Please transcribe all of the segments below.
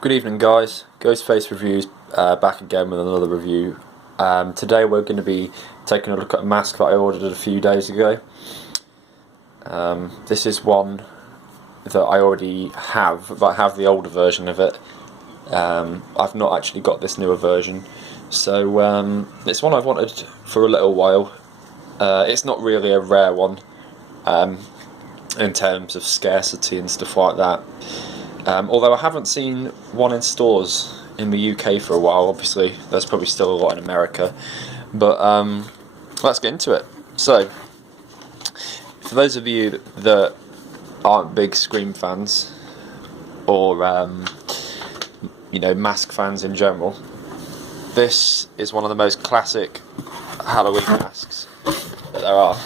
Good evening, guys. Ghostface Reviews back again with another review. Today we're going to be taking a look at a mask that I ordered a few days ago. This is one that I already have, but I have the older version of it. I've not actually got this newer version, so it's one I've wanted for a little while. It's not really a rare one in terms of scarcity and stuff like that. Although I haven't seen one in stores in the UK for a while. Obviously there's probably still a lot in America, but let's get into it. So, for those of you that aren't big Scream fans, or mask fans in general, this is one of the most classic Halloween masks that there are.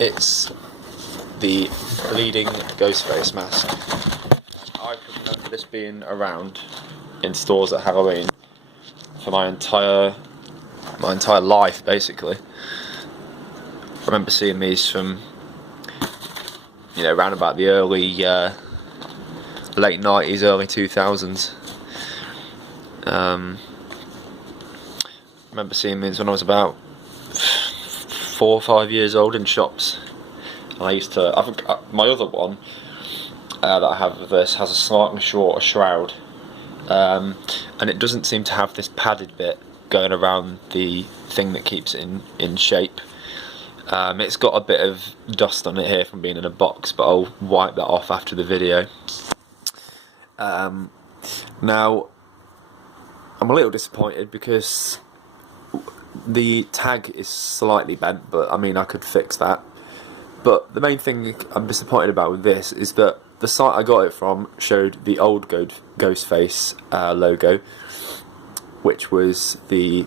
It's the bleeding Ghostface mask. I can remember this being around in stores at Halloween for my entire life, basically. I remember seeing these from around about the early late 90s, early 2000s. I remember seeing these when I was about 4 or 5 years old in shops. I think my other one that I have of this has a slightly shorter shroud, and it doesn't seem to have this padded bit going around the thing that keeps it in shape. It's got a bit of dust on it here from being in a box, but I'll wipe that off after the video. Now, I'm a little disappointed because the tag is slightly bent, but I mean I could fix that. But the main thing I'm disappointed about with this is that the site I got it from showed the old Ghostface logo, which was the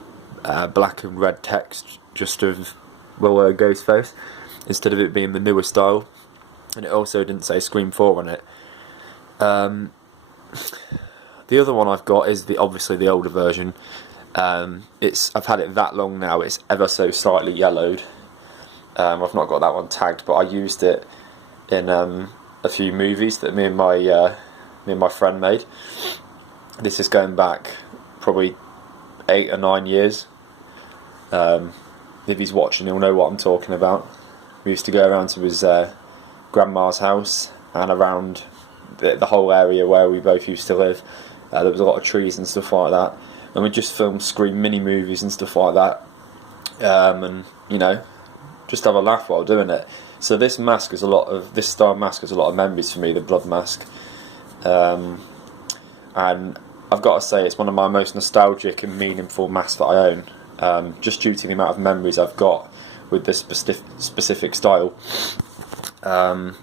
black and red text just of the word Ghostface, instead of it being the newer style, and it also didn't say Scream 4 on it. The other one I've got is obviously the older version. I've had it that long now, it's ever so slightly yellowed. I've not got that one tagged, but I used it in a few movies that me and my friend made. This is going back probably 8 or 9 years. If he's watching, he'll know what I'm talking about. We used to go around to his grandma's house and around the whole area where we both used to live. There was a lot of trees and stuff like that, and we just filmed Scream mini movies and stuff like that. And just have a laugh while doing it. So this style mask has a lot of memories for me, the blood mask. And I've got to say, it's one of my most nostalgic and meaningful masks that I own, just due to the amount of memories I've got with this specific style. I'm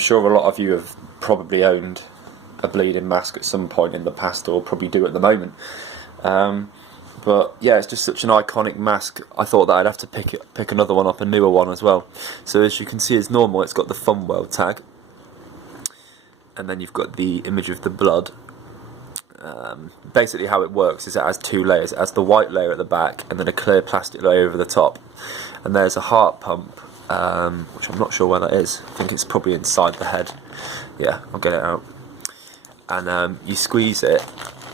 sure a lot of you have probably owned a bleeding mask at some point in the past, or probably do at the moment. But yeah, it's just such an iconic mask. I thought that I'd have to pick another one up, a newer one as well. So as you can see, as normal, it's got the Fun World tag, and then you've got the image of the blood. Basically how it works is it has 2 layers. It has the white layer at the back and then a clear plastic layer over the top. And there's a heart pump, which I'm not sure where that is. I think it's probably inside the head. Yeah, I'll get it out. And you squeeze it,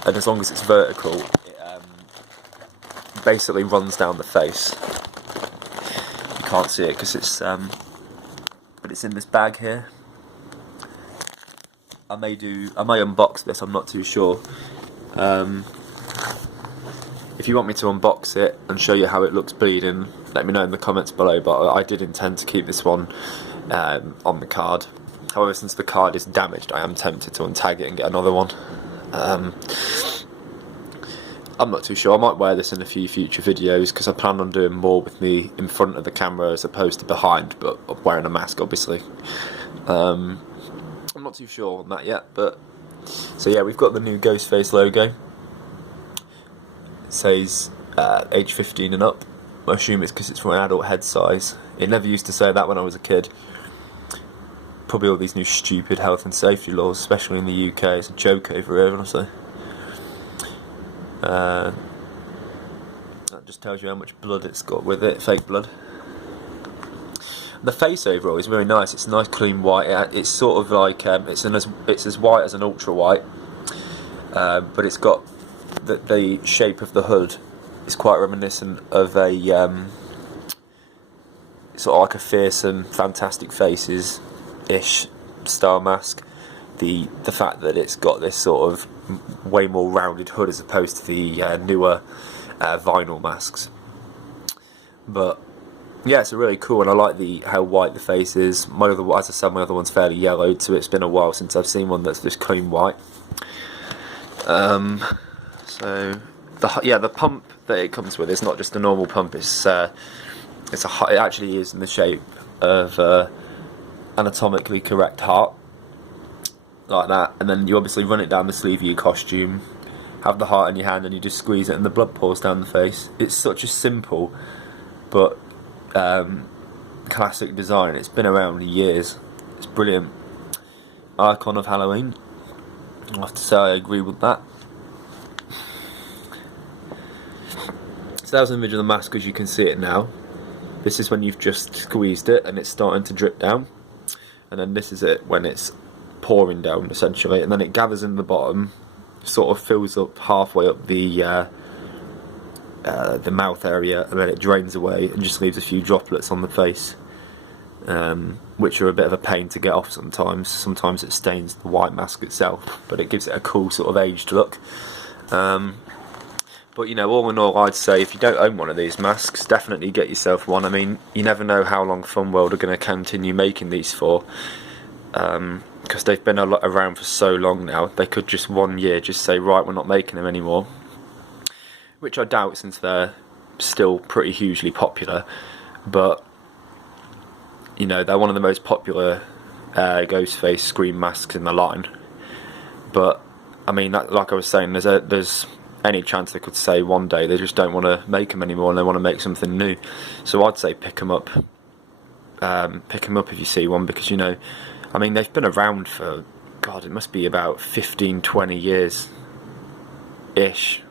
and as long as it's vertical, basically runs down the face. You can't see it because but it's in this bag here. I may unbox this, I'm not too sure. If you want me to unbox it and show you how it looks bleeding, let me know in the comments below, but I did intend to keep this one on the card. However, since the card is damaged, I am tempted to untag it and get another one. I'm not too sure. I might wear this in a few future videos because I plan on doing more with me in front of the camera as opposed to behind, but wearing a mask, obviously. I'm not too sure on that yet, but so yeah, we've got the new Ghostface logo. It says age 15 and up. I assume it's because it's for an adult head size. It never used to say that when I was a kid. Probably all these new stupid health and safety laws, especially in the UK. It's a joke over here, honestly. That just tells you how much blood it's got with it, fake blood. the face overall is very nice. It's a nice clean white. It's sort of like it's as white as an ultra white, but it's got the shape of the hood is quite reminiscent of a sort of like a Fearsome Fantastic Faces ish style mask. The fact that it's got this sort of way more rounded hood as opposed to the newer vinyl masks. But yeah, it's really cool, and I like how white the face is. As I said, my other one's fairly yellowed, so it's been a while since I've seen one that's just clean white. So the pump that it comes with is not just a normal pump. It actually is in the shape of anatomically correct heart, like that, and then you obviously run it down the sleeve of your costume, have the heart in your hand, and you just squeeze it and the blood pours down the face. It's such a simple but classic design. It's been around for years. It's brilliant. Icon of Halloween. I have to say I agree with that. So that was an image of the mask as you can see it now. This is when you've just squeezed it and it's starting to drip down, and then this is it when it's pouring down essentially, and then it gathers in the bottom, sort of fills up halfway up the mouth area, and then it drains away and just leaves a few droplets on the face, which are a bit of a pain to get off sometimes. Sometimes it stains the white mask itself, but it gives it a cool sort of aged look. But you know, all in all, I'd say if you don't own one of these masks, definitely get yourself one. I mean, you never know how long Funworld are going to continue making these for, because they've been around for so long now. They could just one year just say, right, we're not making them anymore, which I doubt, since they're still pretty hugely popular. But you know, they're one of the most popular Ghostface Scream masks in the line. But I mean, like I was saying, there's any chance they could say one day they just don't want to make them anymore and they want to make something new. So I'd say pick them up. Pick them up if you see one, because you know, I mean, they've been around for, God, it must be about 15-20 years ish.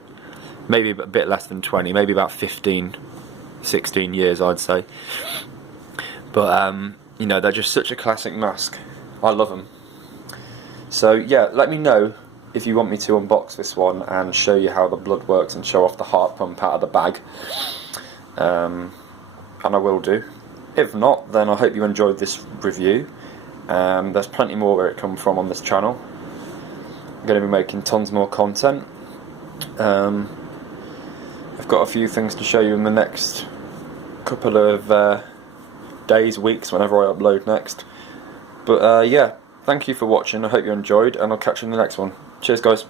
Maybe a bit less than 20, maybe about 15-16 years, I'd say. But you know, they're just such a classic mask. I love them. So yeah, let me know if you want me to unbox this one and show you how the blood works and show off the heart pump out of the bag, and I will do. If not, then I hope you enjoyed this review. There's plenty more where it come from on this channel. I'm going to be making tons more content. I've got a few things to show you in the next couple of days, weeks, whenever I upload next. But yeah, thank you for watching. I hope you enjoyed, and I'll catch you in the next one. Cheers, guys.